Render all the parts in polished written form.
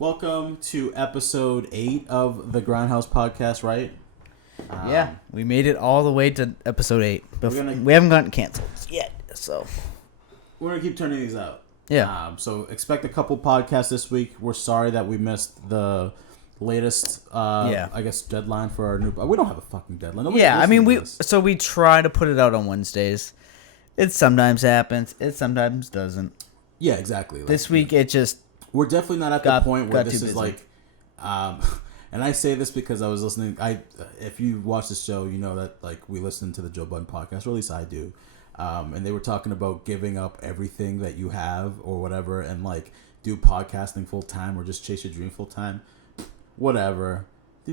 Welcome to episode 8 of the Grindhouse podcast, right? Yeah, we made it all the way to episode 8. We haven't gotten canceled yet, so we're going to keep turning these out. Yeah. So expect a couple podcasts this week. We're sorry that we missed the latest, I guess, deadline for our new... We don't have a fucking deadline. We try to put it out on Wednesdays. It sometimes happens. It sometimes doesn't. Yeah, exactly. This week, it just... We're definitely not at the point where this is like... and I say this because I was listening... If you watch the show, you know that like we listen to the Joe Budden podcast, or at least I do. And they were talking about giving up everything that you have or whatever and like do podcasting full time or just chase your dream full time. Whatever. I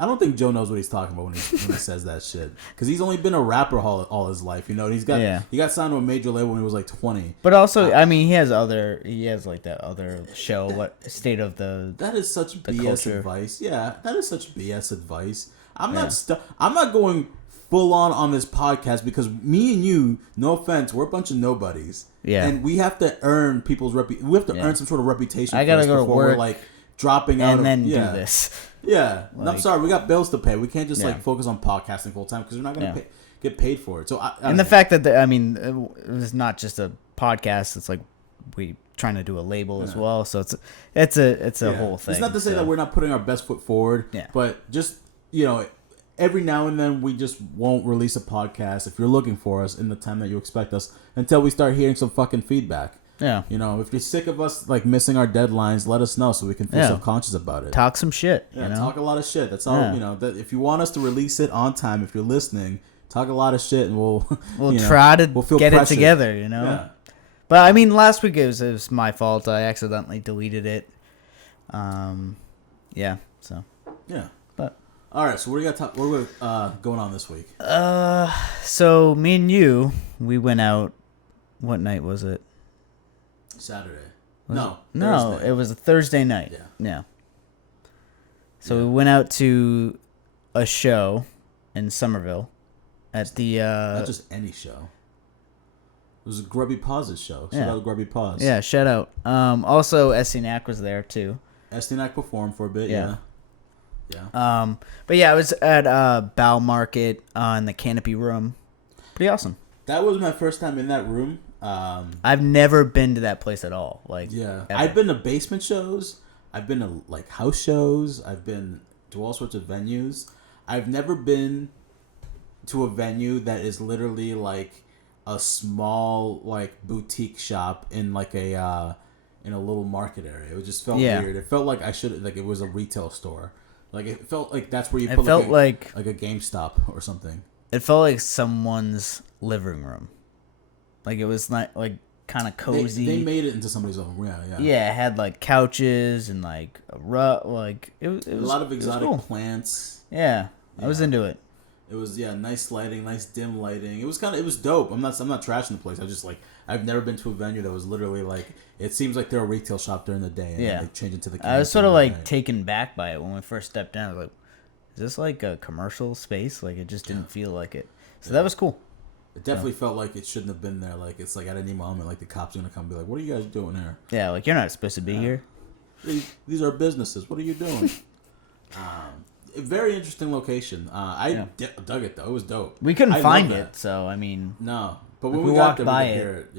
don't think Joe knows what he's talking about when he says that shit. Because he's only been a rapper all his life, you know. And he got signed to a major label when he was like 20. But also, he has like that other show. State of the... That is such BS culture. Advice. Yeah, that is such BS advice. I'm not going full on this podcast because me and you, no offense, we're a bunch of nobodies. Yeah. And we have to earn people's we have to earn some sort of reputation. I gotta go to work. We're like dropping out and then do this. Yeah, I'm sorry. We got bills to pay. We can't just like focus on podcasting full time because we're not going to get paid for it. So, the fact that it's not just a podcast. It's like we trying to do a label as well. So it's a whole thing. It's not to say that we're not putting our best foot forward. Yeah. But just every now and then we just won't release a podcast if you're looking for us in the time that you expect us until we start hearing some fucking feedback. Yeah. If you're sick of us like missing our deadlines, let us know so we can feel self-conscious about it. Talk some shit. Yeah, talk a lot of shit. That's all. That if you want us to release it on time, if you're listening, talk a lot of shit, and we'll try to get pressured. it together. Yeah. But last week it was my fault. I accidentally deleted it. Yeah. So. Yeah. But. All right. So what do you got? What are we going on this week? So me and you, we went out. What night was it? Saturday. Thursday. It was a Thursday night. Yeah. So we went out to a show in Somerville at the... Not just any show. It was a Grubby Paws' show. Shout out Grubby Paws. Yeah, shout out. Also, estee nack was there, too. Estee nack performed for a bit, yeah. But yeah, I was at Bow Market in the Canopy Room. Pretty awesome. That was my first time in that room. I've never been to that place at all. Ever. I've been to basement shows. I've been to like house shows. I've been to all sorts of venues. I've never been to a venue that is literally like a small like boutique shop in like a in a little market area. It just felt weird. It felt like it was a retail store. Like it felt like that's where you put like a GameStop or something. It felt like someone's living room. Like it was not like kind of cozy. They made it into somebody's own room. Yeah. Yeah, it had like couches and like it was a lot of exotic plants. Yeah, I was into it. It was nice lighting, nice dim lighting. It was dope. I'm not trashing the place. I just I've never been to a venue that was literally like it seems like they're a retail shop during the day and they change into the. I was sort of taken back by it when we first stepped down. I was like, is this like a commercial space? Like it just didn't feel like it. So that was cool. It definitely felt like it shouldn't have been there. Like it's like at any moment, like the cops are gonna come and be like, "What are you guys doing here?" Yeah, like you're not supposed to be here. These are businesses. What are you doing? A very interesting location. I dug it though. It was dope. We couldn't find it, so no. But when we walked by it,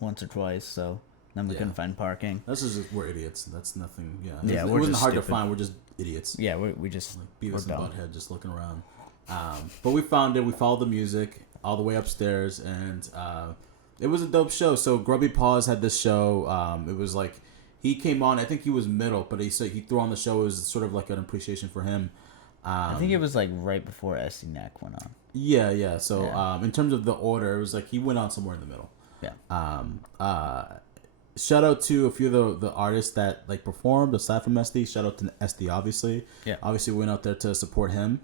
once or twice. So then we couldn't find parking. We're idiots. That's nothing. Yeah, it wasn't hard to find. We're just idiots. Yeah, we just Beavis and Butthead just looking around. But we found it. We followed the music all the way upstairs, and it was a dope show. So Grubby Paws had this show. It was like he came on. I think he was middle, but he threw on the show. It was sort of like an appreciation for him. I think it was like right before estee nack went on. Yeah. So in terms of the order, it was like he went on somewhere in the middle. Yeah. Shout out to a few of the artists that like performed aside from estee. Shout out to estee, obviously. Yeah. Obviously, we went out there to support him.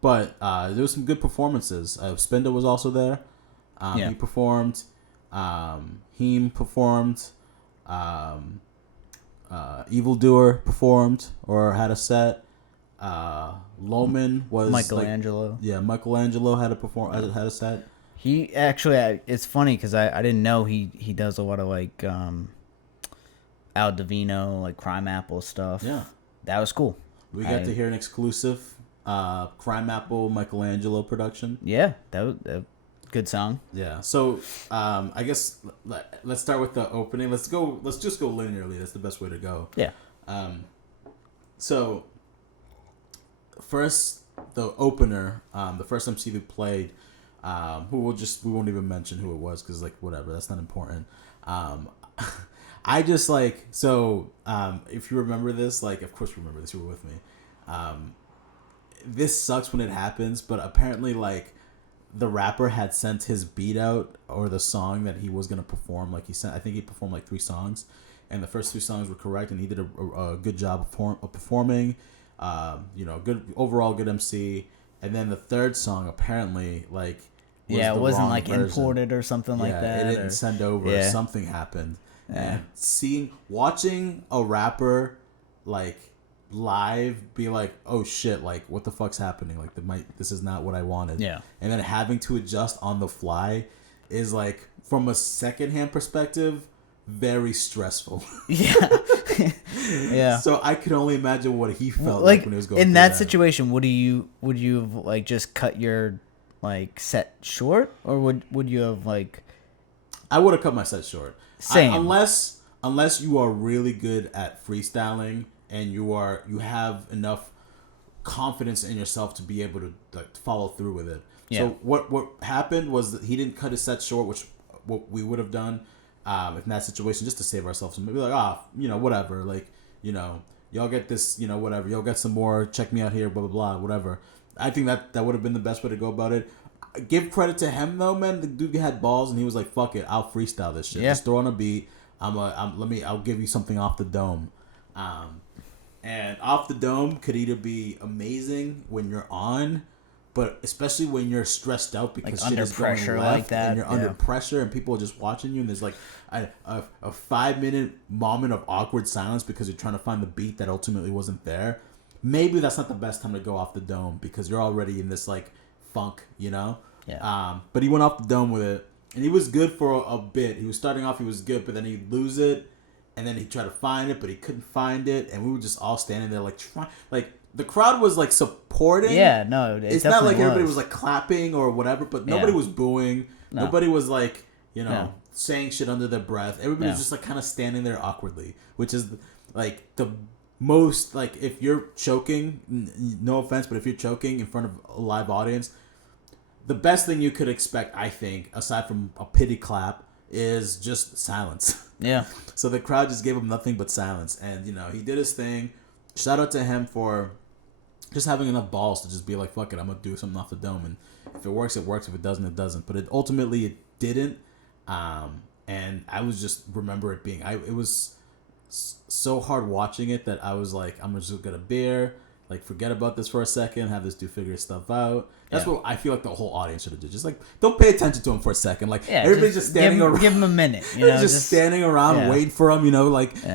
But there was some good performances. Spinda was also there. He performed. Heem performed. Evildoer performed or had a set. Loman was Michelangelo. Michelangelo had a set. He actually, it's funny because I didn't know he does a lot of like Al Divino, like Crime Apple stuff. Yeah. That was cool. We got to hear an exclusive Crime Apple Michelangelo production. Yeah, that was a good song. Yeah. So I guess let's start with the opening. Let's just go linearly. That's the best way to go. Yeah. So first, the opener, the first MC who played, we won't even mention who it was because like whatever, that's not important. I just like, so if you remember this, like of course you remember this, you were with me. This sucks when it happens, but apparently like the rapper had sent his beat out or the song that he was gonna perform. Like I think he performed like 3 songs, and the first 2 songs were correct, and he did a good job of performing. Good MC. And then the third song apparently like was it wasn't like version. Imported or something like that. It didn't send over. Yeah. Something happened. Yeah. And watching a rapper like live be like, oh shit, like what the fuck's happening? Like this is not what I wanted. Yeah. And then having to adjust on the fly is like, from a secondhand perspective, very stressful. Yeah. Yeah. So I could only imagine what he felt like when he was going in that situation. Would you have like just cut your like set short, or would you have like? I would have cut my set short. Same. Unless you are really good at freestyling and you have enough confidence in yourself to be able to like, follow through with it. Yeah. So what happened was that he didn't cut his set short, which what we would have done. In that situation, just to save ourselves, maybe like, whatever, like, y'all get this, whatever, y'all get some more, check me out here, blah, blah, blah, whatever. I think that would have been the best way to go about it. Give credit to him though, man. The dude had balls and he was like, fuck it, I'll freestyle this shit. Yeah. Just throw on a beat. I'll give you something off the dome. And off the dome could either be amazing when you're on, but especially when you're stressed out because like shit is going left like that, and you're under pressure and people are just watching you and there's like a 5-minute moment of awkward silence because you're trying to find the beat that ultimately wasn't there. Maybe that's not the best time to go off the dome because you're already in this like funk, Yeah. But he went off the dome with it and he was good for a bit. He was starting off, he was good, but then he'd lose it and then he'd try to find it, but he couldn't find it, and we were just all standing there like the crowd was like supporting. Yeah, no, it's not like everybody was like clapping or whatever, but nobody was booing. No. Nobody was like, saying shit under their breath. Everybody was just like kind of standing there awkwardly, which is like the most, like if you're choking, no offense, but if you're choking in front of a live audience, the best thing you could expect, I think, aside from a pity clap, is just silence. Yeah. So the crowd just gave him nothing but silence, and he did his thing. Shout out to him for just having enough balls to just be like, fuck it, I'm gonna do something off the dome, and if it works, it works. If it doesn't, it doesn't. But ultimately it didn't. And I was just remember it being it was so hard watching it that I was like, I'm gonna just get a beer, like forget about this for a second, have this dude figure his stuff out. That's what I feel like the whole audience should have did. Just like, don't pay attention to him for a second. Like everybody's just standing around. Give him a minute. Just standing around waiting for him.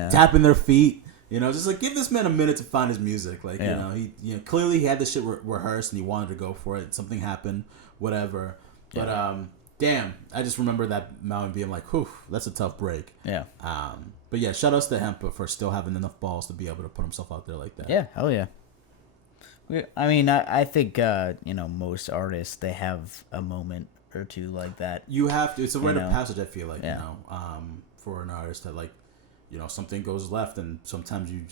Tapping their feet. Just like give this man a minute to find his music. Like he clearly he had this shit rehearsed and he wanted to go for it. Something happened, whatever. But damn, I just remember that moment being like, whew, that's a tough break. Yeah. But yeah, shout outs to Hemp for still having enough balls to be able to put himself out there like that. Yeah, hell yeah. I mean, I think most artists, they have a moment or two like that. You have to. It's a rite of passage. I feel like for an artist that like something goes left, and sometimes you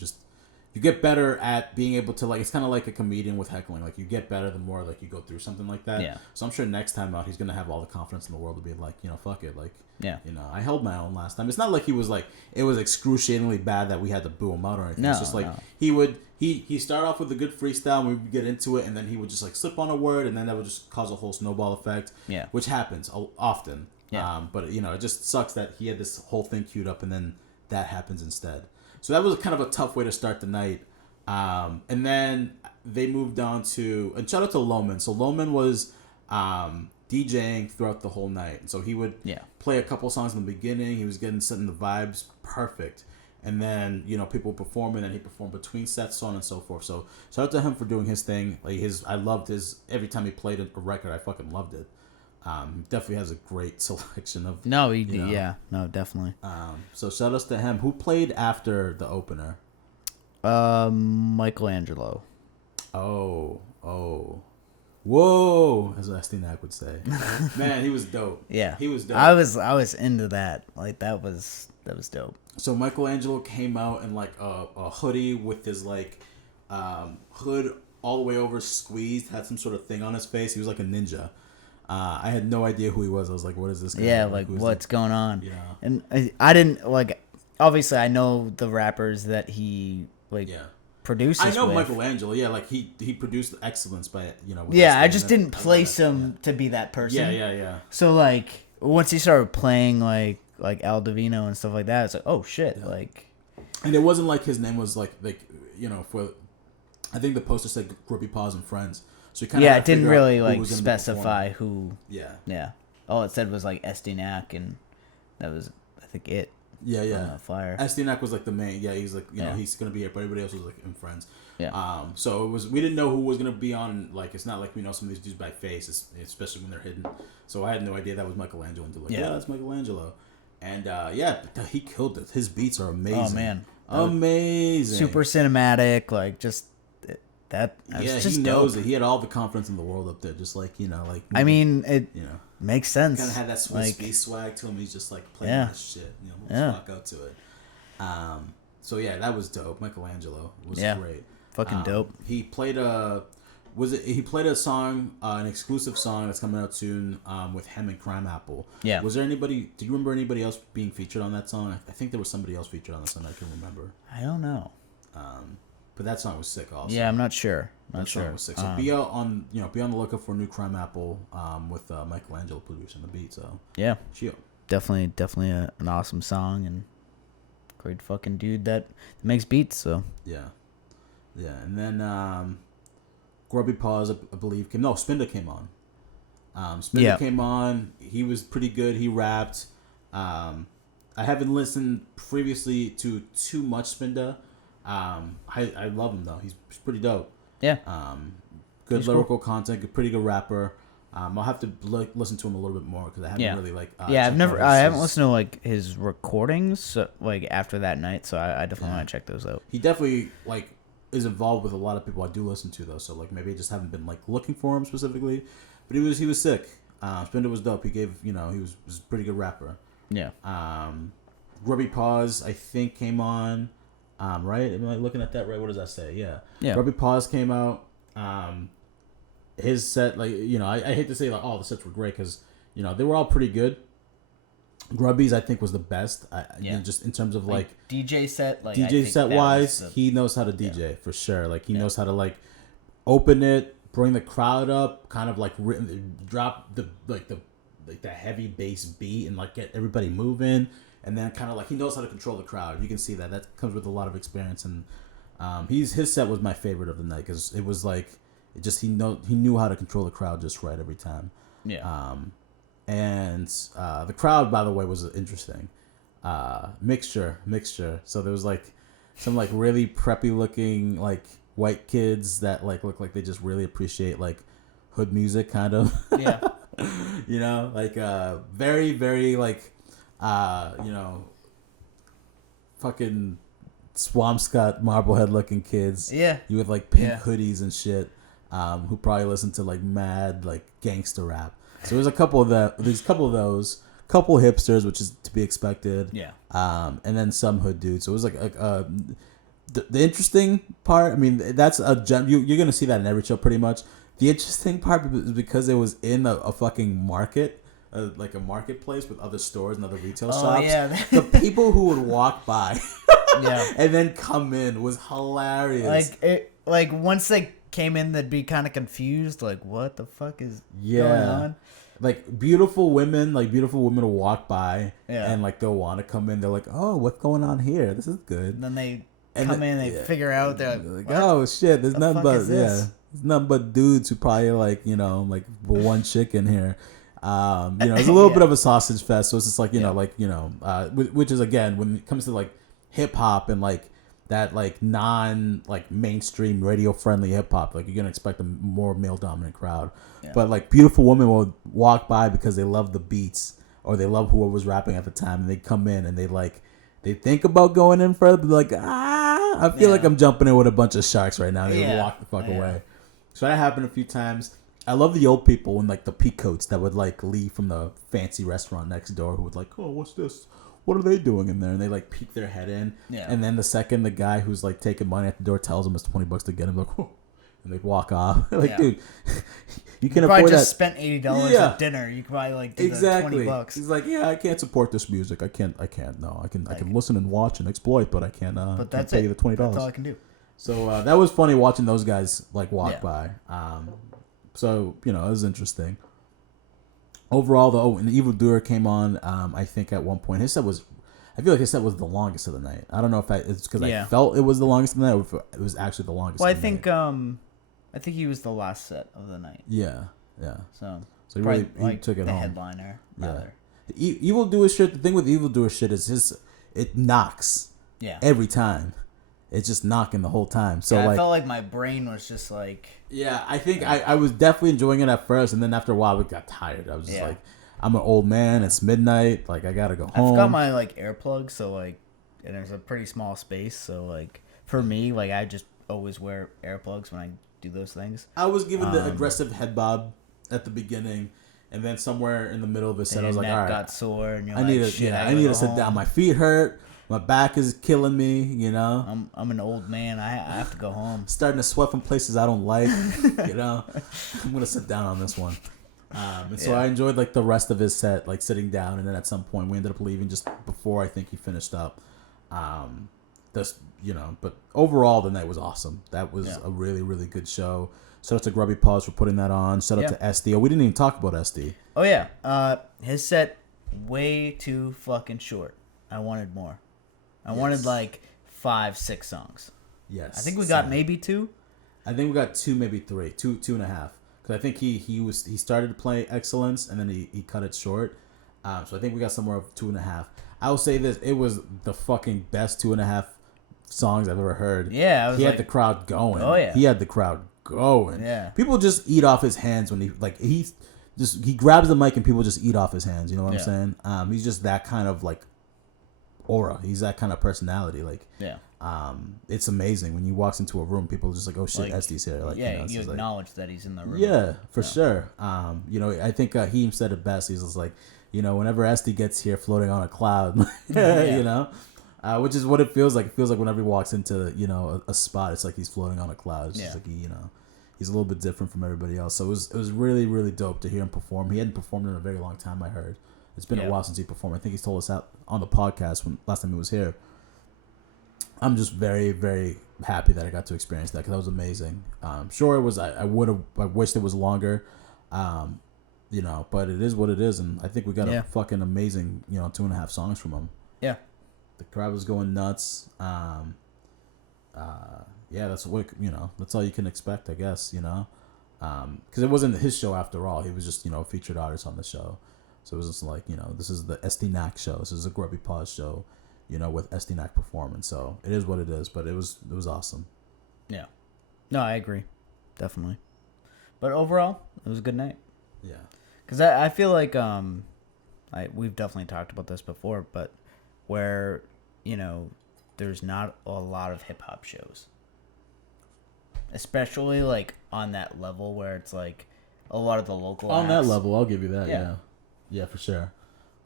get better at being able to like. It's kind of like a comedian with heckling. Like you get better the more like you go through something like that. Yeah. So I'm sure next time out he's gonna have all the confidence in the world to be like, fuck it, like. Yeah. I held my own last time. It's not like he was like it was excruciatingly bad that we had to boo him out or anything. It's just like he started off with a good freestyle and we would get into it and then he would just like slip on a word and then that would just cause a whole snowball effect. Yeah. Which happens often. Yeah. But it just sucks that he had this whole thing queued up and then that happens instead. So that was kind of a tough way to start the night. And then they moved on to and shout out to Loman. So Loman was DJing throughout the whole night. So he would play a couple songs in the beginning. He was setting the vibes perfect. And then, people would perform and then he performed between sets, so on and so forth. So shout out to him for doing his thing. Like I loved every time he played a record, I fucking loved it. Definitely has a great selection of. No, definitely. So shout outs to him. Who played after the opener? Michelangelo. Oh, whoa! As estee nack would say. Man, he was dope. Yeah, he was dope. I was into that. Like that was dope. So Michelangelo came out in like a hoodie with his like hood all the way over squeezed, had some sort of thing on his face. He was like a ninja. I had no idea who he was. I was like, what is this guy? Yeah, like what's going on? Yeah. And I didn't like. Obviously, I know the rappers that he produces. I know with. Michelangelo. Yeah, like he produced excellence by I just didn't place him to be that person. Yeah. So like once he started playing like Al Divino and stuff like that, it's like, oh shit, like. And it wasn't like his name was like for, I think the poster said Grubby, Paws, and Friends. So he kind of it didn't really like specify who. Yeah. All it said was like estee nack, and that was I think it. Yeah. Flyer. estee nack was like the main. Yeah, he's like he's gonna be here, but everybody else was like in Friends. Yeah. So it was, we didn't know who was gonna be on. Like it's not like we know some of these dudes by face, especially when they're hidden. So I had no idea that was Michelangelo until that's Michelangelo. And he killed it. His beats are amazing. Oh man, amazing. Super cinematic, like just that. Just he knows dope. it. He had all the confidence in the world up there, just like I mean, it makes sense. Kind of had that Swiss Beast swag to him. He's just like playing that shit. Let's rock out to it. So that was dope. Michelangelo was great. Fucking dope. He played he played a song, an exclusive song that's coming out soon with him and Crime Apple. Yeah. Was there anybody, do you remember anybody else being featured on that song? I think there was somebody else featured on the song. I can remember. I don't know. But that song was sick also. Yeah, I'm not sure. That song was sick. So be on the lookout for new Crime Apple with Michelangelo producing the beat. So yeah. Chill. Definitely an awesome song and great fucking dude that makes beats. So yeah. And then Grubby Paws, I believe, Spinda came on. Spinda came on. He was pretty good. He rapped. I haven't listened previously to too much Spinda. I love him though. He's pretty dope. Yeah. Good he's lyrical content. Pretty good rapper. I'll have to listen to him a little bit more because I haven't really I haven't listened to like his recordings like after that night, so I definitely want to check those out. He definitely is involved with a lot of people I do listen to though, so maybe I just haven't been looking for him specifically, but he was sick. Spinda was dope. He gave he was a pretty good rapper. Yeah. Grubby Paws I think came on. Right? Am I looking at that right? What does that say? Yeah. Grubby Paws came out. His set, I hate to say the sets were great because they were all pretty good. Grubby's I think was the best. Just in terms of DJ set, DJ set wise, he knows how to DJ for sure. He knows how to open it, bring the crowd up, kind of drop the heavy bass beat and get everybody moving. And then kind of he knows how to control the crowd. You can see that comes with a lot of experience. And his set was my favorite of the night because it was he knew how to control the crowd just right every time. Yeah. And the crowd, by the way, was interesting. Mixture. So there was some really preppy looking white kids that look like they just really appreciate hood music kind of. Yeah. Very very fucking Swampscott Marblehead looking kids. Yeah. You with pink hoodies and shit. Who probably listen to mad gangster rap. So there's a couple of those, couple hipsters, which is to be expected. Yeah. And then some hood dudes. So it was the interesting part. I mean, that's you're gonna see that in every show pretty much. The interesting part is because it was in a fucking market. A marketplace with other stores and other retail shops. Yeah. The people who would walk by and then come in was hilarious. Once they came in, they'd be kind of confused, what the fuck is going on? Beautiful women will walk by and they'll want to come in. They're like, oh, what's going on here? This is good. And then they come in, they figure out, they're like, oh shit, there's nothing but there's nothing but dudes who probably one chick in here. It's a little bit of a sausage fest, so it's just which is again when it comes to hip hop and that like non like mainstream radio friendly hip hop. Like you're gonna expect a more male dominant crowd, but like beautiful women will walk by because they love the beats or they love whoever was rapping at the time, and they come in and they think about going in further, but like I feel like I'm jumping in with a bunch of sharks right now. They walk the fuck away. So that happened a few times. I love the old people and like the peacoats that would like leave from the fancy restaurant next door who would like, oh, what's this? What are they doing in there? And they like peek their head in. Yeah. And then the second the guy who's like taking money at the door tells them it's $20 to get him, like, oh, and they walk off. Like, dude, you can afford that. Just spent $80 at dinner. You could probably like do $20. He's like, yeah, I can't support this music. I can't. No, I can listen and watch and exploit, but I can't. But that's pay you the $20. That's all I can do. So that was funny watching those guys like walk by. So it was interesting. Overall, though, and Evildoer came on. I think at one point his set was. I feel like his set was the longest of the night. I don't know if it's because I felt it was the longest of the night, or if it was actually the longest. Well, of the night. I think he was the last set of the night. Yeah. So he really like took it the home. Headliner. Rather. Yeah. Evildoer shit. The thing with Evildoer shit is it knocks. Yeah. Every time. It's just knocking the whole time. So I felt like my brain was just like. Yeah, I think I was definitely enjoying it at first, and then after a while, it got tired. I was just like, I'm an old man. It's midnight. Like I gotta go home. I forgot my like earplugs, so like, and there's a pretty small space. So like, for me, like I just always wear earplugs when I do those things. I was given the aggressive head bob at the beginning, and then somewhere in the middle of the set, I was like, all right, got sore, and I need to sit down. My feet hurt. My back is killing me, I'm an old man. I have to go home. Starting to sweat from places I don't like, I'm gonna sit down on this one. So I enjoyed like the rest of his set, like sitting down, and then at some point we ended up leaving just before I think he finished up. But overall the night was awesome. That was a really, really good show. Shout out to Grubby Paws for putting that on. Shout out to Estee. Oh, we didn't even talk about Estee. Oh yeah, his set way too fucking short. I wanted more. I wanted like 5-6 songs. Yes. I think we got maybe 2. I think we got 2, maybe 3, 2.5. Because I think he started to play Excellence and then he cut it short. So I think we got somewhere of 2.5. I will say this: it was the fucking best 2.5 songs I've ever heard. Yeah, he had the crowd going. Oh yeah, he had the crowd going. Yeah, people just eat off his hands when he grabs the mic and people just eat off his hands. You know what I'm saying? He's just that kind of like aura. He's that kind of personality. Like, it's amazing when he walks into a room. People are just like, oh shit, Estee's here. Like, you acknowledge that he's in the room. Yeah, for sure. I think he said it best. He's just like, whenever Estee gets here, floating on a cloud, which is what it feels like. It feels like whenever he walks into a spot, it's like he's floating on a cloud. It's just like he's a little bit different from everybody else. So it was really, really dope to hear him perform. He hadn't performed in a very long time, I heard. It's been a while since he performed. I think he's told us out on the podcast when last time he was here. I'm just very, very happy that I got to experience that because that was amazing. Sure, it was. I wished it was longer, but it is what it is, and I think we got a fucking amazing, 2.5 songs from him. Yeah, the crowd was going nuts. That's what that's all you can expect, I guess. Because it wasn't his show after all. He was just a featured artist on the show. So it was just like, this is the estee nack show. This is a Grubby Paws show, with estee nack performance. So it is what it is, but it was awesome. Yeah. No, I agree. Definitely. But overall, it was a good night. Yeah. Because I feel like we've definitely talked about this before, but where, there's not a lot of hip-hop shows. Especially, like, on that level where it's, like, a lot of the local acts. On that level, I'll give you that, yeah. Yeah, for sure.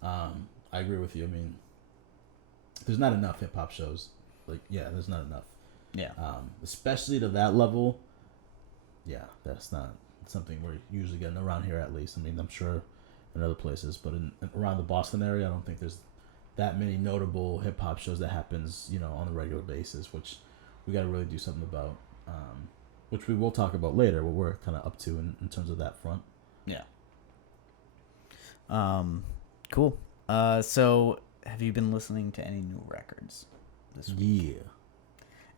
I agree with you. I mean, there's not enough hip hop shows. There's not enough. Yeah. Especially to that level. Yeah, that's not something we're usually getting around here, at least. I mean, I'm sure in other places, but around the Boston area, I don't think there's that many notable hip hop shows that happens, on a regular basis, which we got to really do something about. Which we will talk about later. What we're kind of up to in terms of that front. Yeah. Cool. So have you been listening to any new records this week? Yeah.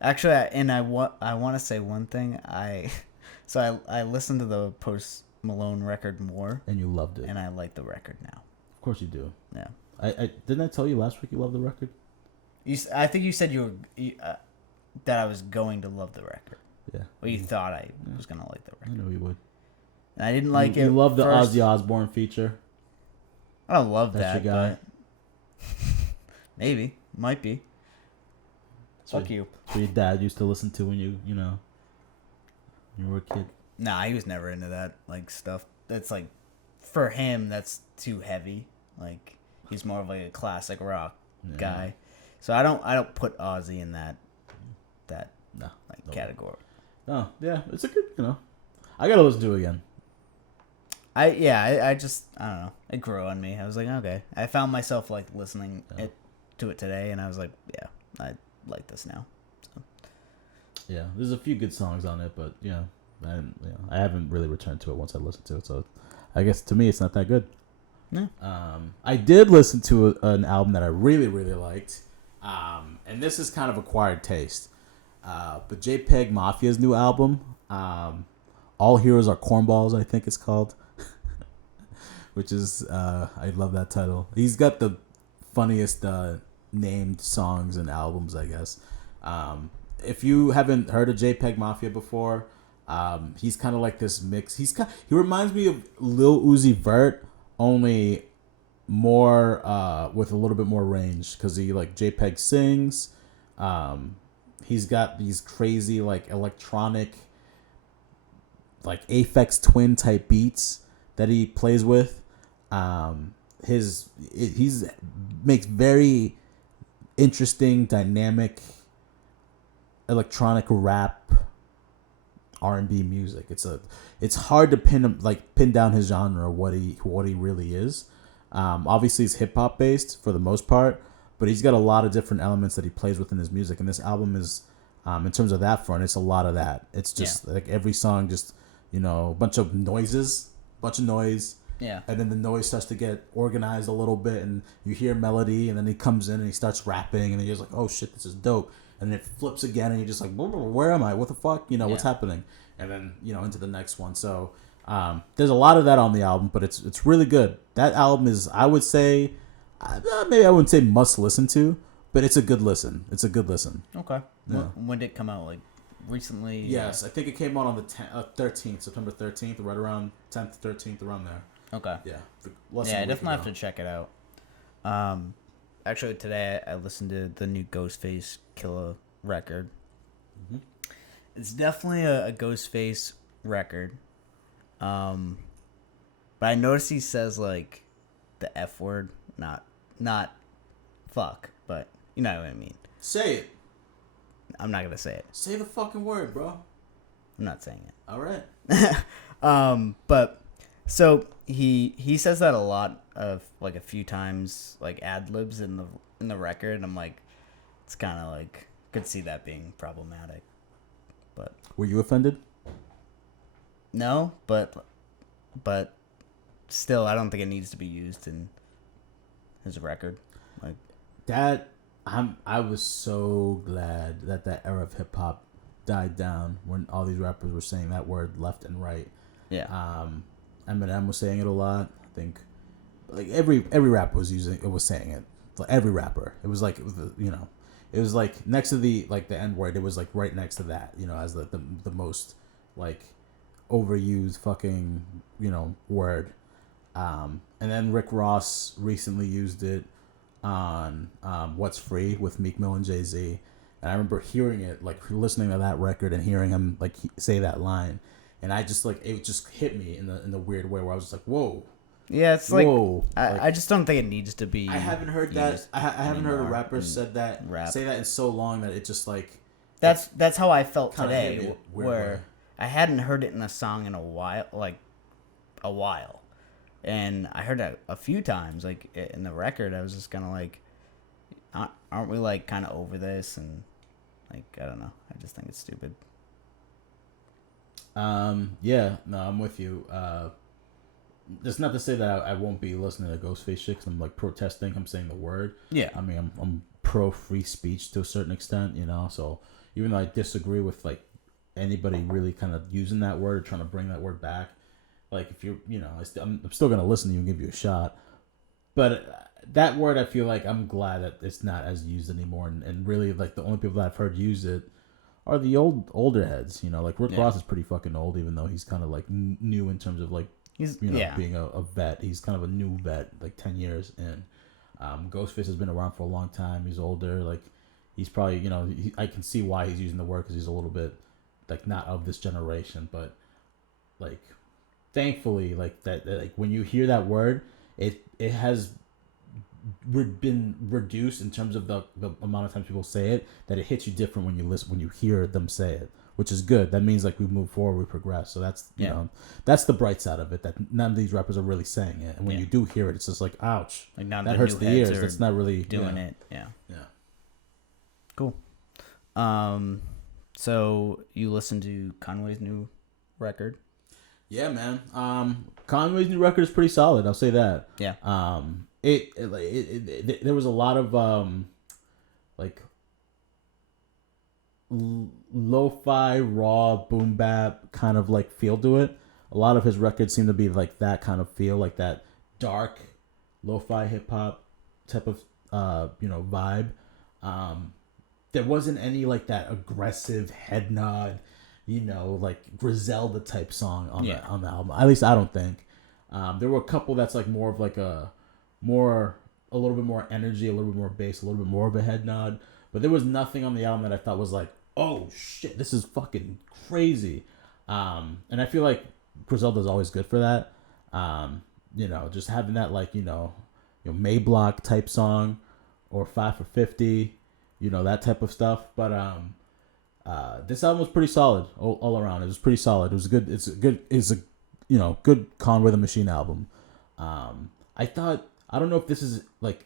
Actually, I want to say one thing. I listened to the Post Malone record more. And you loved it. And I like the record now. Of course you do. Yeah. I didn't I tell you last week you loved the record? I think you said you that I was going to love the record. Yeah. Well, you thought I was gonna like the record. I know you would. And I didn't like it. You love the first. Ozzy Osbourne feature. I don't love That's that. your guy. But maybe, might be. Fuck you. That's what your dad used to listen to when you were a kid. Nah, he was never into that like stuff. That's like, for him, that's too heavy. Like, he's more of like a classic rock guy. So I don't put Ozzy in that category. No, yeah, it's a good, I gotta listen to it again. I just, I don't know. It grew on me. I was like, okay. I found myself like listening to it today, and I was like, yeah, I like this now. So. Yeah, there's a few good songs on it, but I haven't really returned to it once I listened to it. So I guess to me, it's not that good. No. I did listen to an album that I really, really liked, and this is kind of acquired taste. But jpegmafia's new album, All Heroes Are Cornballs, I think it's called. Which is, I love that title. He's got the funniest named songs and albums, I guess. If you haven't heard of jpegmafia before, he's kind of like this mix. He reminds me of Lil Uzi Vert, only more with a little bit more range, because he like JPEG sings. He's got these crazy like electronic, like Aphex Twin type beats that he plays with. He's makes very interesting, dynamic, electronic rap, R&B music. It's hard to pin down his genre, what he really is. Obviously, it's hip hop based for the most part, but he's got a lot of different elements that he plays within his music, and this album is, in terms of that front, it's a lot of that. It's just like every song, just a bunch of noise. Yeah. And then the noise starts to get organized a little bit, and you hear melody, and then he comes in and he starts rapping, and then you're just like, oh shit, this is dope. And then it flips again, and you're just like, where am I? What the fuck? What's happening? And then, into the next one. So there's a lot of that on the album, but it's really good. That album is, I would say, maybe I wouldn't say must listen to, but it's a good listen. It's a good listen. Okay. Yeah. When did it come out? Like recently? Yes, I think it came out on the 13th, September 13th, right around 10th, 13th, around there. Okay. Yeah. I definitely have to check it out. Actually, today I listened to the new Ghostface killah record. Mm-hmm. It's definitely a Ghostface record. But I noticed he says like the F word, not fuck, but you know what I mean. Say it. I'm not gonna say it. Say the fucking word, bro. I'm not saying it. All right. But so he says that a lot of like a few times, like ad libs in the record, and I'm like, it's kind of like, could see that being problematic. But were you offended? No, but still, I don't think it needs to be used in his record. Like that, I was so glad that era of hip hop died down when all these rappers were saying that word left and right. Yeah. Eminem was saying it a lot. I think, like every rapper was saying it. Like every rapper, it was like it was like next to the N word. It was like right next to that, as the most like overused fucking word. And then Rick Ross recently used it on What's Free with Meek Mill and Jay-Z, and I remember hearing it, like listening to that record and hearing him like say that line. And I just it just hit me in the weird way where I was just like, whoa. Yeah, it's like, I just don't think it needs to be. I haven't heard that. I haven't heard a rapper say that in so long that it just like. That's how I felt today, where I hadn't heard it in a song in a while, and I heard it a few times, like in the record. I was just kind of like, aren't we like kind of over this? And like, I don't know. I just think it's stupid. Yeah, no, I'm with you. That's not to say that I won't be listening to Ghostface shit, because I'm like protesting him saying the word. Yeah. I mean, I'm pro free speech to a certain extent, so even though I disagree with like anybody really kind of using that word or trying to bring that word back, like if you're, I'm still going to listen to you and give you a shot. But that word, I feel like I'm glad that it's not as used anymore. And really like the only people that I've heard use it are the older heads. You know, like Rick Ross is pretty fucking old, even though he's kind of like new in terms of like being a vet. He's kind of a new vet, like 10 years in. Ghostface has been around for a long time. He's older. Like he's probably I can see why he's using the word because he's a little bit like not of this generation, but like thankfully like that like when you hear that word, it has been reduced in terms of the amount of times people say it, that it hits you different when you hear them say it, which is good. That means like we move forward, we progress. So that's that's the bright side of it, that none of these rappers are really saying it, and when you do hear it, it's just like ouch, like that hurts the ears. That's not really doing it. Cool. So you listened to Conway's new record? Yeah, man. Conway's new record is pretty solid, I'll say that. Yeah. There was a lot of like lo-fi, raw, boom bap kind of like feel to it. A lot of his records seem to be like that kind of feel, like that dark lo-fi hip hop type of vibe. There wasn't any like that aggressive head nod, like Griselda type song on the album. At least I don't think. There were a couple that's like more of like a little bit more energy, a little bit more bass, a little bit more of a head nod. But there was nothing on the album that I thought was like, oh shit, this is fucking crazy. And I feel like Griselda's always good for that. Just having that like, Mayblock type song or 5 for 50, that type of stuff. But this album was pretty solid all around. It was pretty solid. It was good. It's a good Conway the Machine album. I don't know if this is like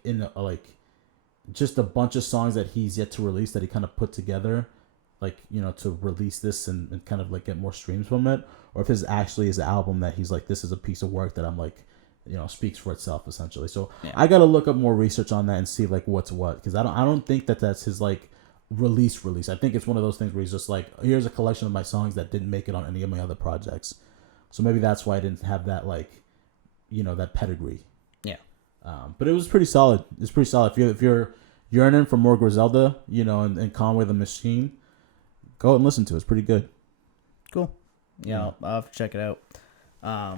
just a bunch of songs that he's yet to release that he kind of put together, to release this and kind of like get more streams from it, or if this actually is an album that he's like, this is a piece of work that I'm like, speaks for itself essentially. So I got to look up more research on that and see like what's what, because I don't think that's his like release. I think it's one of those things where he's just like, here's a collection of my songs that didn't make it on any of my other projects. So maybe that's why I didn't have that like, that pedigree. Yeah. But it was pretty solid. It's pretty solid. If you're yearning for more Griselda, and Conway the Machine, go and listen to it. It's pretty good. Cool. Yeah, I'll have to check it out. I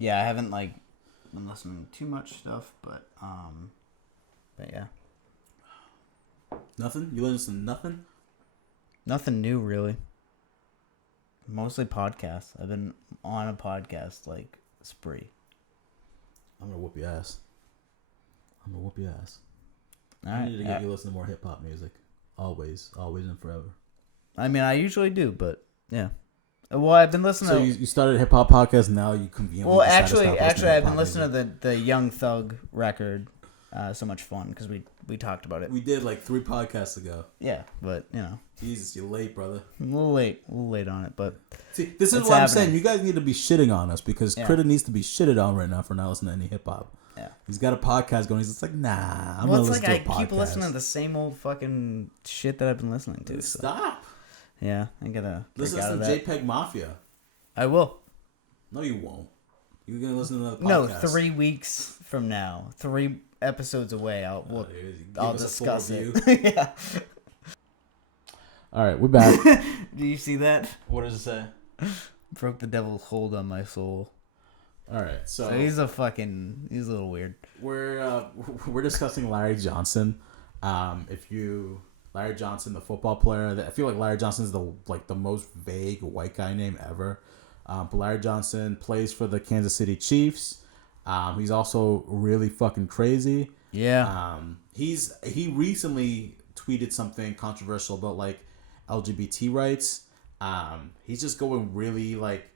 haven't like been listening to too much stuff, but yeah. Nothing? You listen to nothing? Nothing new, really. Mostly podcasts. I've been on a podcast like spree. I'm gonna whoop your ass. All right, I need to get you listening to more hip hop music. Always and forever. I mean, I usually do, but yeah. Well, I've been listening. So you started a hip hop podcast, now you conveniently. Well, actually, I've been listening to the Young Thug record. So much fun because we talked about it. We did like 3 podcasts ago. Yeah, but Jesus, you're late, brother. A little late on it, but see, this is what I'm saying. You guys need to be shitting on us because Critter needs to be shitted on right now for not listening to any hip hop. Yeah, he's got a podcast going. He's just like, nah. I'm gonna listen to a podcast. I keep listening to the same old fucking shit that I've been listening to. Stop. So. Yeah, I gotta listen to JPEG Mafia. I will. No, you won't. You're gonna listen to the podcast. No, 3 weeks from now, 3 episodes away, I'll discuss it. Yeah. All right, we're back. Do you see that? What does it say? Broke the devil's hold on my soul. All right, so he's a little weird. We're discussing Larry Johnson. Larry Johnson, the football player, I feel like Larry Johnson is the most vague white guy name ever. But Larry Johnson plays for the Kansas City Chiefs. He's also really fucking crazy. Yeah. He recently tweeted something controversial about like LGBT rights. He's just going really like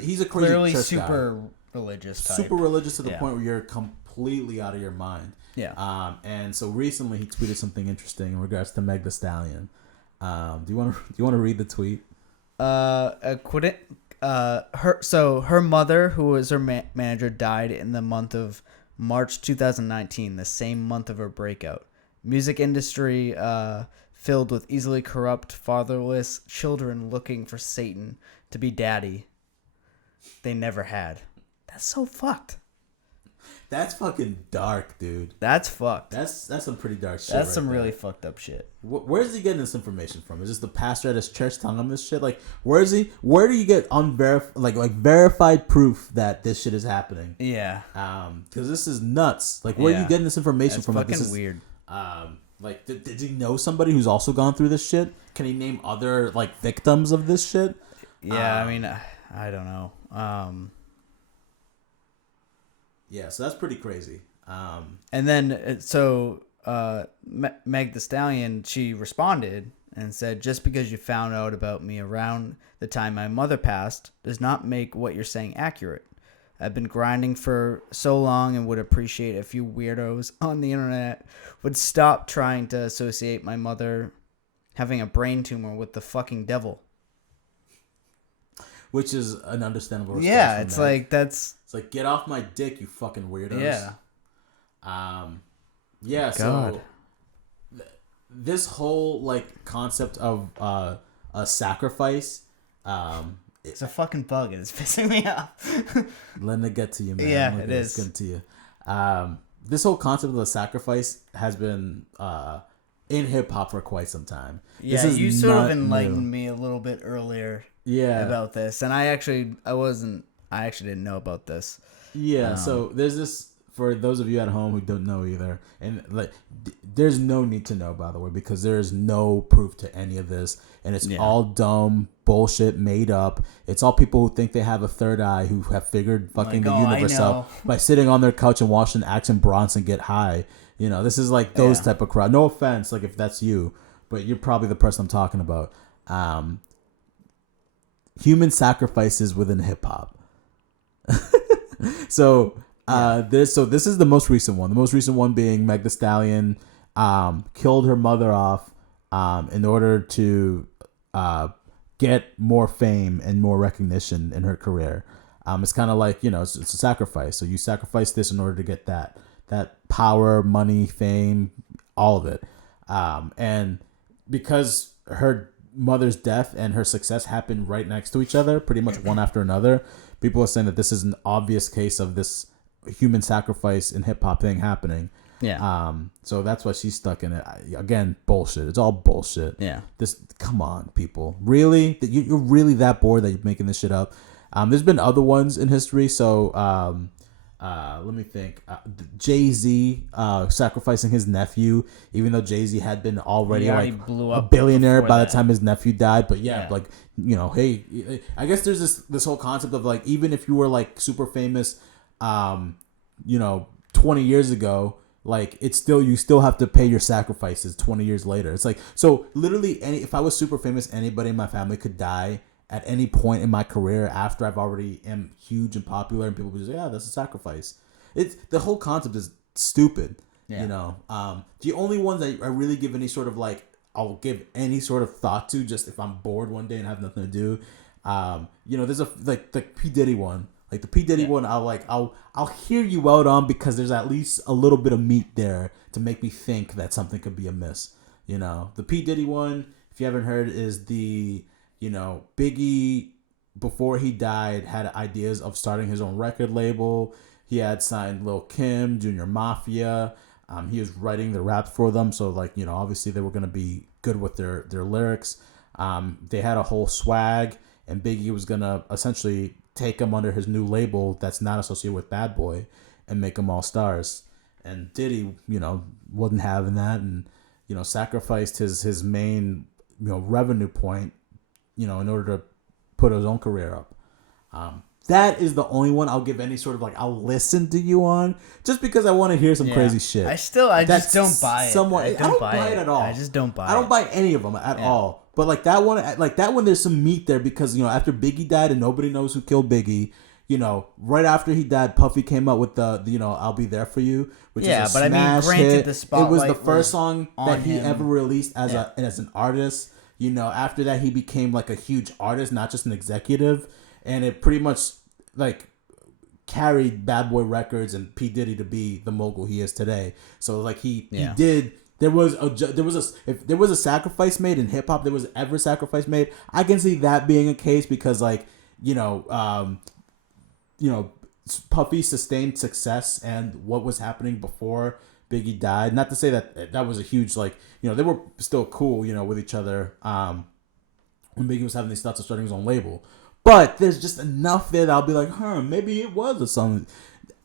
he's a crazy clearly church super guy. Religious type. Super religious to the point where you're completely out of your mind. Yeah. And so recently he tweeted something interesting in regards to Meg The Stallion. Do you want to read the tweet? Her mother, who was her manager, died in the month of March 2019, the same month of her breakout. Music industry filled with easily corrupt, fatherless children looking for Satan to be daddy they never had. That's so fucked. That's fucking dark, dude. That's fucked. That's some pretty dark shit. That's some really fucked up shit. Where's he getting this information from? Is this the pastor at his church telling him this shit? Like, where do you get verified proof that this shit is happening? Yeah. Because this is nuts. Like, where are you getting this information from? That's fucking this is weird. Like, did he know somebody who's also gone through this shit? Can he name other like victims of this shit? Yeah, I mean, I don't know. Yeah, so that's pretty crazy. And then, Meg The Stallion, she responded and said, just because you found out about me around the time my mother passed does not make what you're saying accurate. I've been grinding for so long and would appreciate a few weirdos on the internet would stop trying to associate my mother having a brain tumor with the fucking devil. Which is an understandable response. Yeah, it's like, that's... It's like, get off my dick, you fucking weirdos. Yeah. Yeah, God. So this whole like concept of a sacrifice, it's a fucking bug and it's pissing me off. Letting it get to you, man. Yeah, it is. Getting to you. This whole concept of the sacrifice has been in hip hop for quite some time. Yeah, you sort of enlightened me a little bit earlier. Yeah. About this, and I actually didn't know about this. Yeah, so there's this, for those of you at home who don't know either, and like, there's no need to know, by the way, because there is no proof to any of this, and it's all dumb bullshit made up. It's all people who think they have a third eye, who have figured fucking the universe out by sitting on their couch and watching Action Bronson get high. You know, this is like those type of crowd. No offense, like if that's you, but you're probably the person I'm talking about. Human sacrifices within hip hop. So this is the most recent one. The most recent one being Meg The Stallion killed her mother off in order to get more fame and more recognition in her career. It's kind of like, it's a sacrifice. So you sacrifice this in order to get that power, money, fame, all of it. And because her mother's death and her success happened right next to each other, pretty much one after another, people are saying that this is an obvious case of this human sacrifice in hip-hop thing happening. So that's why she's stuck in it. Again, bullshit. It's all bullshit. Come on, people, really? You're really that bored that you're making this shit up? There's been other ones in history. So let me think. Jay-Z sacrificing his nephew, even though Jay-Z had been already blew a up billionaire by the time his nephew died. But like, hey, I guess there's this whole concept of like, even if you were like super famous, 20 years ago, like you still have to pay your sacrifices 20 years later. It's like, so literally if I was super famous, anybody in my family could die at any point in my career after I've already am huge and popular, and people would just say, yeah, that's a sacrifice. The whole concept is stupid. The only ones that I really give any sort of like, I'll give any sort of thought to, just if I'm bored one day and have nothing to do. There's the P Diddy one. Like the P Diddy one, I'll hear you out on, because there's at least a little bit of meat there to make me think that something could be amiss. The P Diddy one, if you haven't heard, is the Biggie, before he died, had ideas of starting his own record label. He had signed Lil Kim, Junior Mafia. He was writing the raps for them. So obviously they were going to be good with their lyrics. They had a whole swag, and Biggie was going to essentially take them under his new label that's not associated with Bad Boy and make them all stars. And Diddy, wasn't having that, and, sacrificed his main, revenue point, in order to put his own career up. That is the only one I'll give any sort of I'll listen to you on, just because I want to hear some crazy shit. I just don't buy it. I don't buy it at all. I just don't buy it. I don't buy any of them at all. But that one, there's some meat there, because after Biggie died and nobody knows who killed Biggie, right after he died, Puffy came out with the I'll Be There For You, which is a smash hit. The spotlight, it was the first song that he him. ever released as an artist. After that, he became a huge artist, not just an executive, and it pretty much carried Bad Boy Records and P Diddy to be the mogul he is today. So he did. If there was a sacrifice made in hip hop, there was ever sacrifice made, I can see that being a case, because Puffy's sustained success and what was happening before Biggie died. Not to say that was a huge, like, they were still cool, with each other when Biggie was having these thoughts of starting his own label. But there's just enough there that I'll be like, maybe it was a song.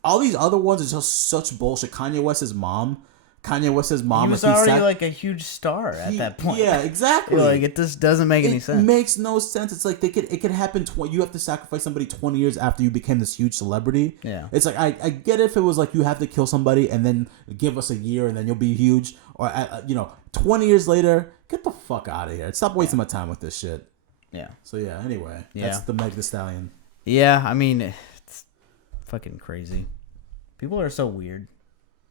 All these other ones are just such bullshit. Kanye West's mom. He was already like a huge star at that point. Yeah, exactly. Like, it just doesn't make any sense. It makes no sense. It's like it could happen. You have to sacrifice somebody 20 years after you became this huge celebrity. Yeah. It's like I get it if it was like you have to kill somebody and then give us a year and then you'll be huge. Or 20 years later, get the fuck out of here. Stop wasting my time with this shit. Yeah. So yeah. Anyway, that's the Meg The Stallion. Yeah, I mean, it's fucking crazy. People are so weird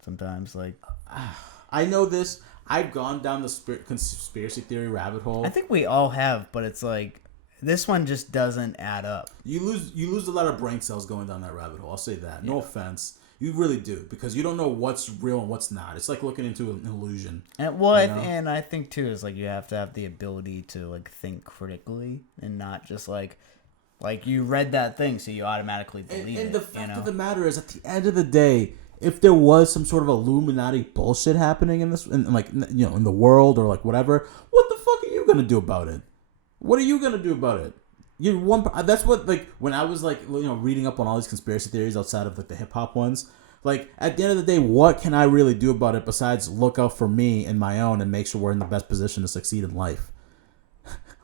sometimes. Like, I know this. I've gone down the conspiracy theory rabbit hole. I think we all have, but it's like this one just doesn't add up. You lose a lot of brain cells going down that rabbit hole. I'll say that. No offense. You really do, because you don't know what's real and what's not. It's like looking into an illusion. And and I think too is like you have to have the ability to like think critically and not just like you read that thing so you automatically believe it. And the fact of the matter is, at the end of the day, if there was some sort of Illuminati bullshit happening in this, in the world or like whatever, what the fuck are you gonna do about it? What are you gonna do about it? That's what, like, when I was like, reading up on all these conspiracy theories outside of like the hip hop ones. Like, at the end of the day, what can I really do about it besides look out for me and my own and make sure we're in the best position to succeed in life?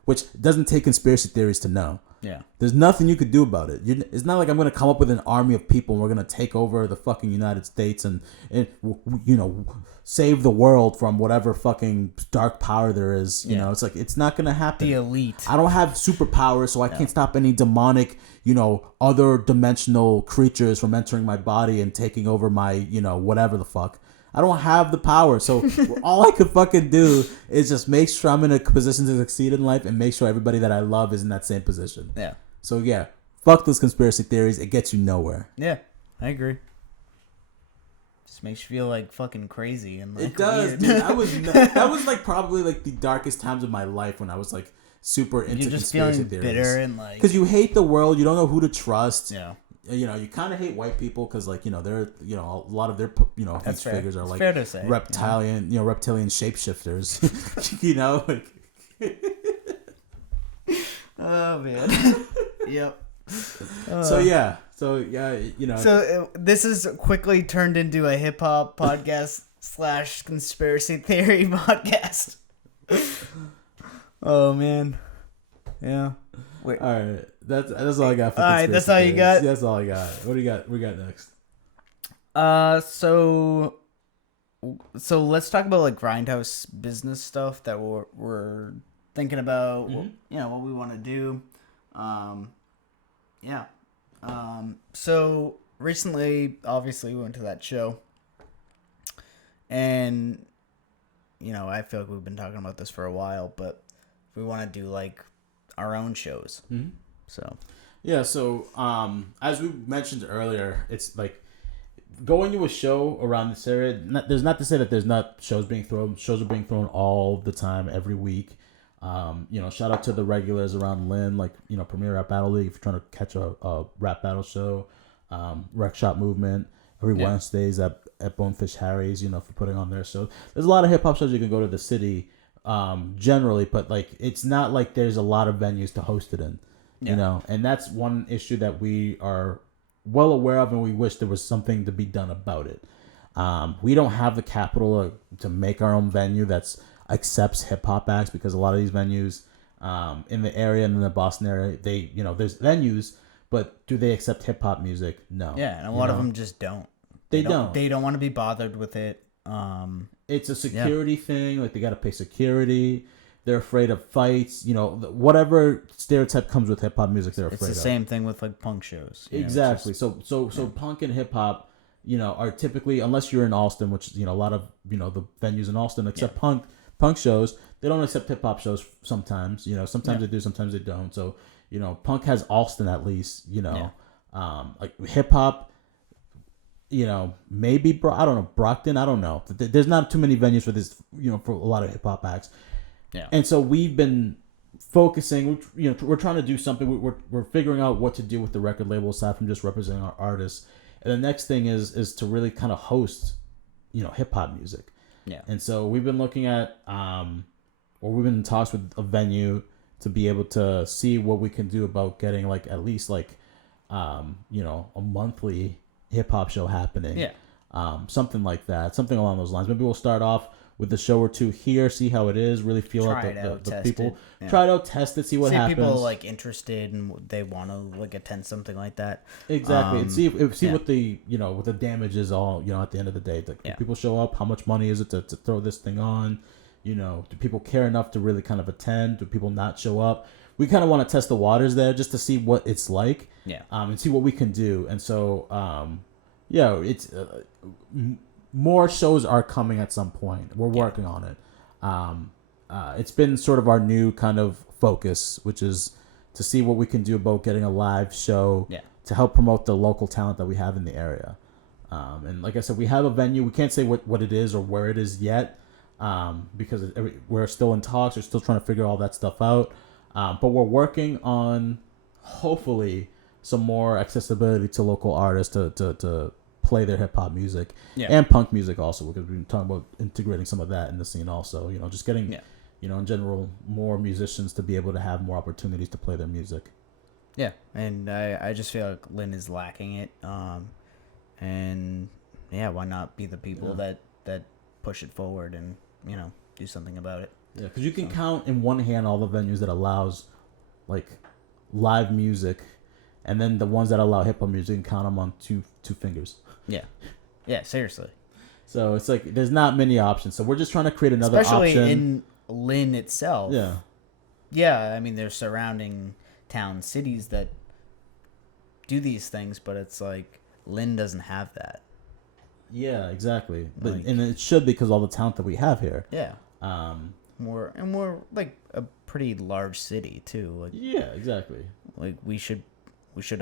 Which doesn't take conspiracy theories to know. Yeah. There's nothing you could do about it. It's not like I'm going to come up with an army of people and we're going to take over the fucking United States and save the world from whatever fucking dark power there is. You know, it's like, it's not going to happen. The elite. I don't have superpowers, so I can't stop any demonic, other dimensional creatures from entering my body and taking over my, whatever the fuck. I don't have the power, so all I could fucking do is just make sure I'm in a position to succeed in life and make sure everybody that I love is in that same position. Yeah. So yeah, fuck those conspiracy theories. It gets you nowhere. Yeah, I agree. Just makes you feel like fucking crazy and like it does. Dude, that was like probably like the darkest times of my life when I was like super into conspiracy theories. Bitter and like, because you hate the world, you don't know who to trust. Yeah. You kind of hate white people because, like, they're, a lot of their, huge figures are like reptilian, reptilian shapeshifters, like. Oh man. Yep. So yeah. So this is quickly turned into a hip hop podcast / conspiracy theory podcast. Oh man. Yeah. Wait. All right, that's all I got for all right, that's all you got? That's all I got. What do you got? We got next. So let's talk about like grindhouse business stuff that we're thinking about. Mm-hmm. What we want to do. So recently, obviously, we went to that show, and I feel like we've been talking about this for a while, but we want to do like our own shows. Mm-hmm. So as we mentioned earlier, it's like going to a show around this area. There's not to say that there's not shows being thrown. Shows are being thrown all the time, every week. Shout out to the regulars around Lynn, like Premier Rap Battle League if you're trying to catch a rap battle show. Rec Shop Movement every Wednesdays at Bonefish Harry's, for putting on their show. There's a lot of hip hop shows you can go to the city. Generally, but like it's not like there's a lot of venues to host it in, and that's one issue that we are well aware of, and we wish there was something to be done about it. We don't have the capital to make our own venue that's accepts hip hop acts, because a lot of these venues in the area and in the Boston area, they there's venues, but do they accept hip hop music? No. Yeah, and a lot of them just don't. They don't want to be bothered with it. It's a security thing. Like, they got to pay security. They're afraid of fights. Whatever stereotype comes with hip hop music, they're afraid of. It's the same thing with like punk shows. Exactly. So punk and hip hop, are typically, unless you're in Austin, which a lot of the venues in Austin accept punk shows. They don't accept hip hop shows sometimes. Sometimes they do, sometimes they don't. So punk has Austin at least. Like hip hop. Maybe I don't know, Brockton. I don't know. There's not too many venues for this. For a lot of hip hop acts. Yeah. And so we've been focusing. We're trying to do something. We're figuring out what to do with the record label aside from just representing our artists. And the next thing is to really kind of host, hip hop music. Yeah. And so we've been looking at, or we've been in talks with a venue to be able to see what we can do about getting like at least like, a monthly hip hop show happening. Yeah. Something like that, something along those lines. Maybe we'll start off with a show or two here, see how it is, really feel out the people. Yeah. Try it out, test it, see what happens. See people like interested and they want to like attend something like that. Exactly. And see what the what the damage is all, at the end of the day. Do people show up? How much money is it to throw this thing on? Do people care enough to really kind of attend? Do people not show up? We kind of want to test the waters there just to see what it's like. Yeah. And see what we can do. And so it's more shows are coming at some point. We're working on it. It's been sort of our new kind of focus, which is to see what we can do about getting a live show to help promote the local talent that we have in the area. And like I said, we have a venue. We can't say what it is or where it is yet because we're still in talks. We're still trying to figure all that stuff out. But we're working on hopefully some more accessibility to local artists to play their hip hop music and punk music also, because we've been talking about integrating some of that in the scene also, just getting, in general, more musicians to be able to have more opportunities to play their music. Yeah. And I just feel like Lynn is lacking it. And why not be the people that push it forward and, do something about it. Yeah. Cause you can count in one hand all the venues that allows like live music, and then the ones that allow hip hop music, you can count them on two fingers. Yeah, seriously. So it's like there's not many options. So we're just trying to create another option. Especially in Lynn itself. Yeah. Yeah, I mean, there's surrounding town cities that do these things, but it's like Lynn doesn't have that. Yeah, exactly. And it should, because all the talent that we have here. Yeah. We're like a pretty large city too. Like, yeah, exactly. Like we should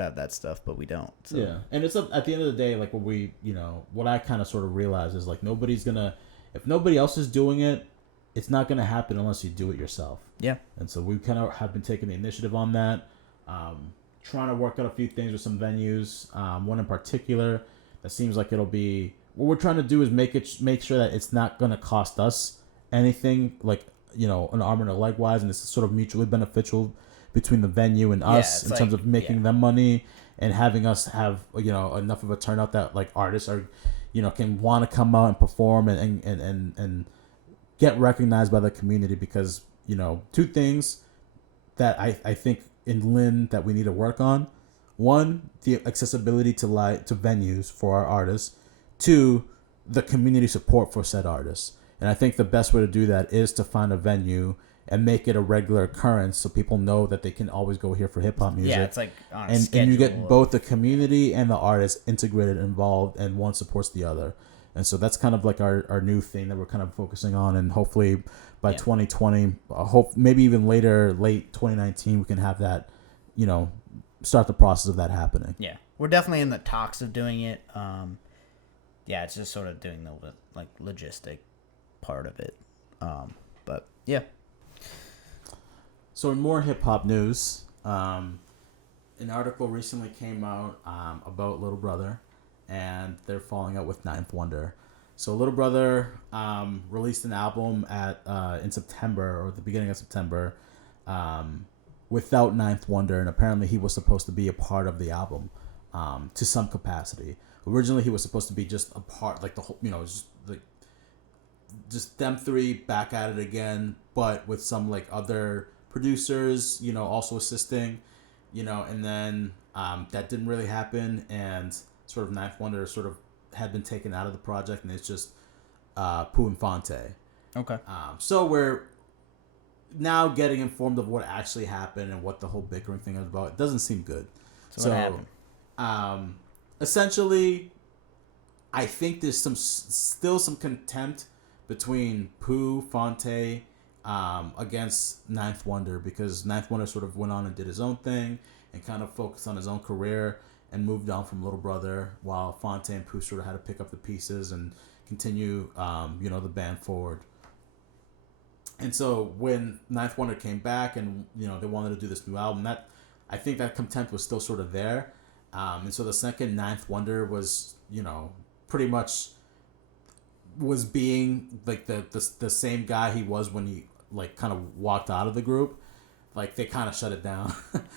have that stuff, but we don't. So. Yeah, and it's at the end of the day, like what I kind of sort of realize is like if nobody else is doing it, it's not gonna happen unless you do it yourself. Yeah. And so we kind of have been taking the initiative on that, trying to work out a few things with some venues. One in particular that seems like it'll be. What we're trying to do is make sure that it's not gonna cost us anything, like an arm and a leg wise, and it's sort of mutually beneficial between the venue and us in terms of making them money and having us have enough of a turnout that like artists are can want to come out and perform and get recognized by the community, because two things that I think in Lynn that we need to work on: one, the accessibility to venues for our artists; two, the community support for said artists. And I think the best way to do that is to find a venue and make it a regular occurrence, so people know that they can always go here for hip hop music. Yeah, it's like on a schedule. And you get both the community and the artists integrated, involved, and one supports the other. And so that's kind of like our new thing that we're kind of focusing on, and hopefully by 2020, maybe even late 2019, we can have that, start the process of that happening. Yeah, we're definitely in the talks of doing it. It's just sort of doing the like logistic part of it. But yeah. So in more hip hop news, an article recently came out about Little Brother, and they're falling out with Ninth Wonder. So Little Brother released an album in September, or the beginning of September, without Ninth Wonder, and apparently he was supposed to be a part of the album to some capacity. Originally, he was supposed to be just a part, like the whole, just them three back at it again, but with some like other producers, also assisting, and then that didn't really happen, and sort of Ninth Wonder sort of had been taken out of the project, and it's just Pooh and Fonte. Okay. So we're now getting informed of what actually happened and what the whole bickering thing is about. It doesn't seem good. So what happened? Essentially, I think there's still some contempt between Pooh, Fonte, against Ninth Wonder, because Ninth Wonder sort of went on and did his own thing and kind of focused on his own career and moved on from Little Brother, while Fonte and Pooh sort of had to pick up the pieces and continue, the band forward. And so when Ninth Wonder came back and, you know, they wanted to do this new album, that I think that contempt was still sort of there. And so the second Ninth Wonder was, you know, pretty much was being like the same guy he was when he like kind of walked out of the group. Like they kind of shut it down.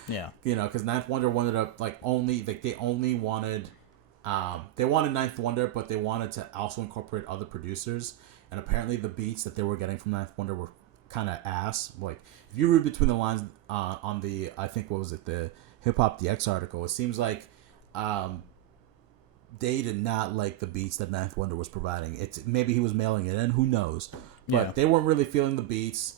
Yeah. You know, because Ninth Wonder wanted to like only like they only wanted they wanted Ninth Wonder, but they wanted to also incorporate other producers. And apparently the beats that they were getting from Ninth Wonder were kind of ass. Like if you read between the lines on the I think what was it, the Hip Hop DX article, it seems like they did not like the beats that Ninth Wonder was providing. It's maybe he was mailing it in, who knows? But they weren't really feeling the beats.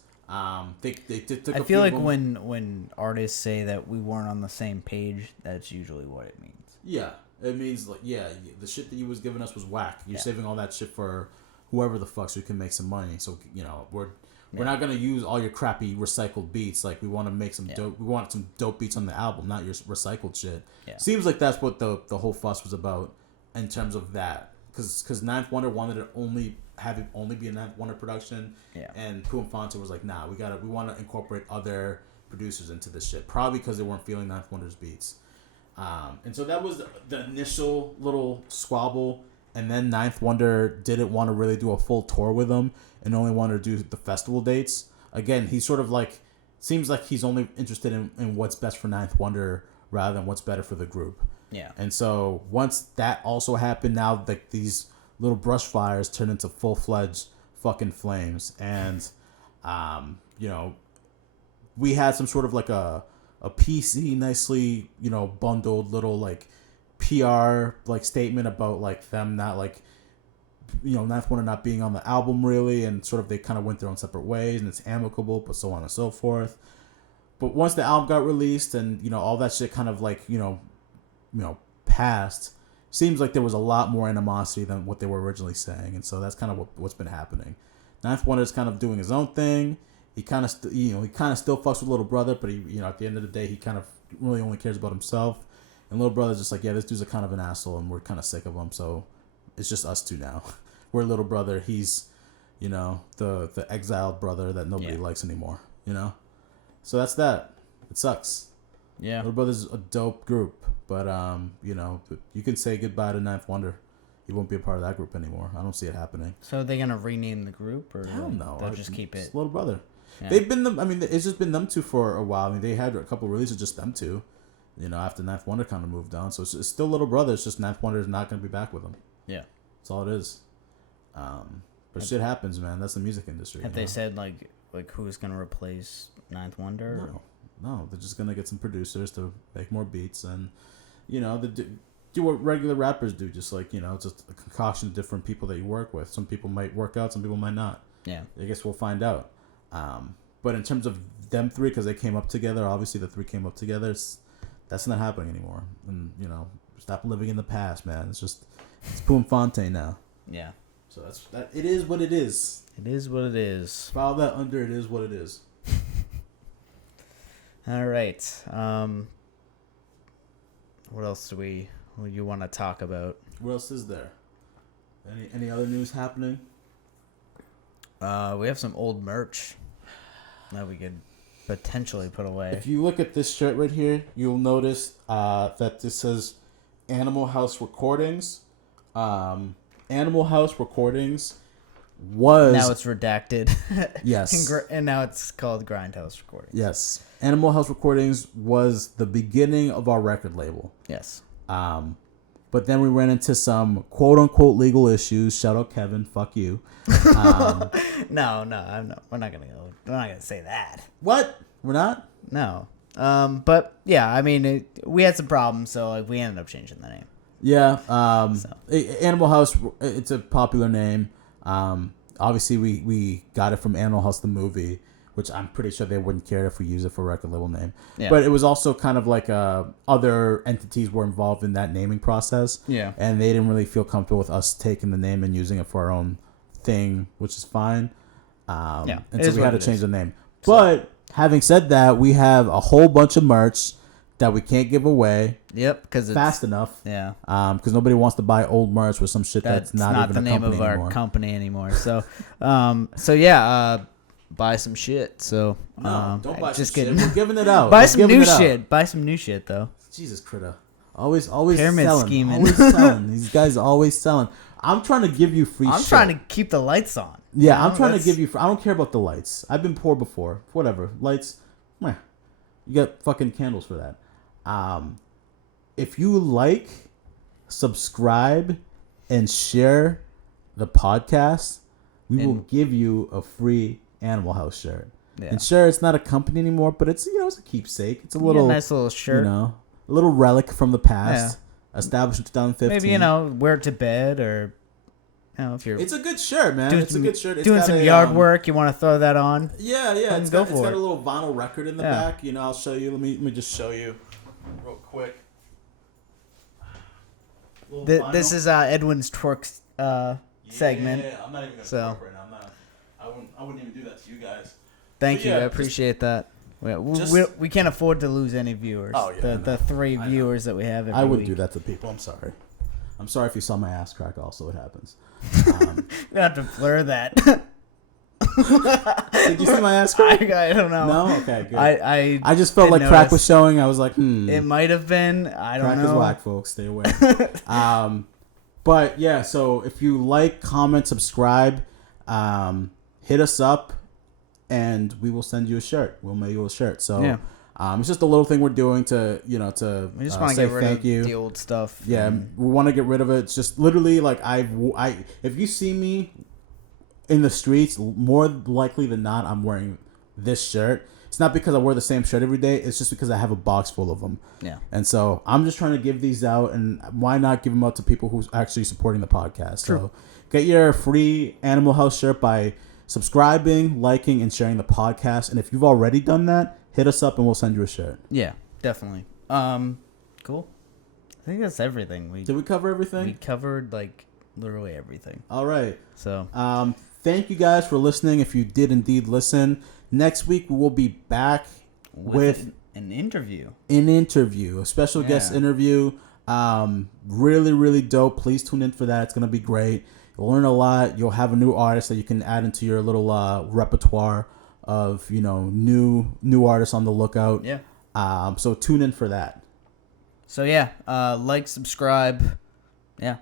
They took I feel like when artists say that we weren't on the same page, that's usually what it means. Yeah, it means like the shit that you was giving us was whack. You're saving all that shit for whoever the fuck so we can make some money. So you know we're not gonna use all your crappy recycled beats. Like we want to make some dope. We want some dope beats on the album, not your recycled shit. Yeah. Seems like that's what the whole fuss was about in terms of that. Because Ninth Wonder wanted to have it only be a Ninth Wonder production. Yeah. And Pum Fonte was like, nah, we want to incorporate other producers into this shit. Probably because they weren't feeling Ninth Wonder's beats. And so that was the initial little squabble. And then Ninth Wonder didn't want to really do a full tour with them and only wanted to do the festival dates. Again, he's sort of like, seems like he's only interested in what's best for Ninth Wonder rather than what's better for the group. Yeah. And so once that also happened, now like these little brush fires turned into full-fledged fucking flames. And, you know, we had some sort of like a PC nicely, you know, bundled little like PR like statement about like them not like, you know, Ninth Wonder not being on the album really, and sort of they kind of went their own separate ways and it's amicable, but so on and so forth. But once the album got released and, you know, all that shit kind of like, you know, passed, seems like there was a lot more animosity than what they were originally saying. And so that's kind of what's been happening. Ninth Wonder is kind of doing his own thing. He kind of, he kind of still fucks with Little Brother, but he, you know, at the end of the day, he kind of really only cares about himself. And Little Brother's just like, yeah, this dude's a kind of an asshole, and we're kind of sick of him. So it's just us two now. We're Little Brother. He's, you know, the exiled brother that nobody likes anymore. You know, so that's that. It sucks. Yeah, Little Brother's a dope group, but you know, you can say goodbye to Ninth Wonder. He won't be a part of that group anymore. I don't see it happening. So are they gonna rename the group, or hell no? They'll just keep it Little Brother. Yeah. They've been them. I mean, it's just been them two for a while. I mean, they had a couple releases just them two. You know, after Ninth Wonder kind of moved on, so it's still Little Brother. It's just Ninth Wonder is not gonna be back with them. Yeah, that's all it is. But shit happens, man. That's the music industry. Have they said like who's gonna replace Ninth Wonder? No, they're just gonna get some producers to make more beats, and you know, do what regular rappers do. Just like, you know, it's just a concoction of different people that you work with. Some people might work out, some people might not. Yeah, I guess we'll find out. But in terms of them three, because they came up together, obviously the three came up together. That's not happening anymore. And you know, stop living in the past, man. It's Pum Fonte now. Yeah. So that. It is what it is. It is what it is. File that under. It is what it is. All right. What else do you want to talk about? What else is there? Any other news happening? We have some old merch that we could potentially put away. If you look at this shirt right here, you'll notice that this says Animal House Recordings. Animal House Recordings was... Now it's redacted. Yes. And now it's called Grindhouse Recordings. Yes. Animal House Recordings was the beginning of our record label. Yes. But then we ran into some quote-unquote legal issues. Shout out Kevin. Fuck you. No, we're not gonna say that. What? We're not? No. But yeah, I mean, we had some problems, so we ended up changing the name. Yeah. Animal House. It's a popular name. Obviously, we got it from Animal House the movie, which I'm pretty sure they wouldn't care if we use it for a record label name. Yeah. But it was also kind of like other entities were involved in that naming process. Yeah. And they didn't really feel comfortable with us taking the name and using it for our own thing, which is fine. And so we had to change the name. So, but having said that, we have a whole bunch of merch that we can't give away. Yep, because fast enough. Yeah. Because nobody wants to buy old merch with some shit that's not even the name of our company anymore. So, buy some shit. So no, don't buy just some kidding. shit. We're giving it out. Buy some new shit. Buy some new shit though. Jesus, critter. Always Pyramid selling. scheming. Always selling. These guys are always selling. I'm trying to give you free I'm shit. trying to keep the lights on. Yeah, I'm trying to give you... I don't care about the lights. I've been poor before. Whatever. Lights, meh. You got fucking candles for that. If you like, subscribe, and share the podcast, we will give you a free Animal House shirt. Yeah. And sure, it's not a company anymore, but it's, it's a keepsake. It's a little... nice little shirt. A little relic from the past. Yeah. Established in 2015. Maybe, wear it to bed or... if you're, it's a good shirt, man. It's a good shirt. It's doing some yard work, you want to throw that on? Yeah. It's got a little vinyl record in the back. I'll show you. Let me just show you real quick. This is Edwin's twerk segment. Yeah, I'm not even gonna twerk right now. I wouldn't even do that to you guys. Thank you. I appreciate that. We can't afford to lose any viewers. Oh yeah. The 3 viewers that we have. I wouldn't do that to people. I'm sorry. I'm sorry if you saw my ass crack. Also, it happens. You have to blur that. Did you see my ass crack? I don't know. No? Okay, good. I just felt like crack was showing. I was like, It might have been. I don't know. Crack is whack, folks. Stay away. But yeah, so if you like, comment, subscribe, hit us up, and we will send you a shirt. We'll mail you a shirt. So yeah. It's just a little thing we're doing to we just want to get rid of the old stuff. Yeah, we want to get rid of it. It's just literally like if you see me in the streets, more likely than not, I'm wearing this shirt. It's not because I wear the same shirt every day. It's just because I have a box full of them. Yeah. And so I'm just trying to give these out, and why not give them out to people who's actually supporting the podcast? True. So get your free Animal House shirt by subscribing, liking, and sharing the podcast. And if you've already done that, hit us up and we'll send you a shirt. Yeah, definitely. Cool. I think that's everything. Did we cover everything? We covered literally everything. All right. So thank you guys for listening. If you did indeed listen, next week we will be back with an interview. A special guest interview. Really, really dope. Please tune in for that. It's gonna be great. You'll learn a lot. You'll have a new artist that you can add into your little repertoire of new artists on the lookout. Yeah. So tune in for that. So yeah, like, subscribe. Yeah.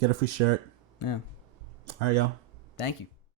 Get a free shirt. Yeah. All right, y'all. Thank you.